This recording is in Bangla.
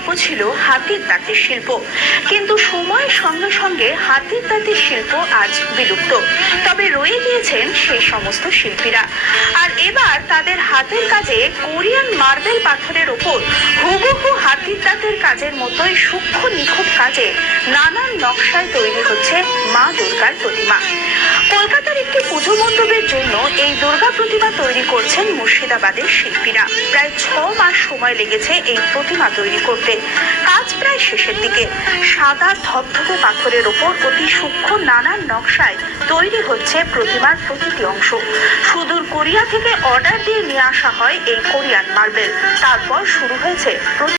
শিল্প ছিল হাতের তাঁতের শিল্প, কিন্তু সময়ের সঙ্গে সঙ্গে হাতের তাঁতের শিল্প আজ বিলুপ্ত। তবে রয়ে গিয়েছেন সেই সমস্ত শিল্পীরা, আর এবার তাদের হাতের কাজে কোরিয়ান মার্বেল পাথরের ওপর হুবহু হাতের তাঁতের কাজের মতোই সূক্ষ্ম নিখুঁত কাজে নানান নকশায় তৈরি হচ্ছে মা দুর্গার প্রতিমা। কলকাতার একটি পুজো মণ্ডপের জন্য এই দুর্গা প্রতিমা তৈরি করছেন মুর্শিদাবাদের শিল্পীরা। প্রায় 6 মাস সময় লেগেছে এই প্রতিমা তৈরি করতে। কাজ প্রায় শেষের দিকে। সাদা ধবধবে পাথরের ওপর অতি সূক্ষ্ম নানান নকশায় তৈরি হচ্ছে প্রতিমার প্রতিটি অংশ। সুদূর কোরিয়া থেকে অর্ডার দিয়ে নিয়ে আসা হয় এই কোরিয়ান মার্বেল। তারপর শুরু হয়েছে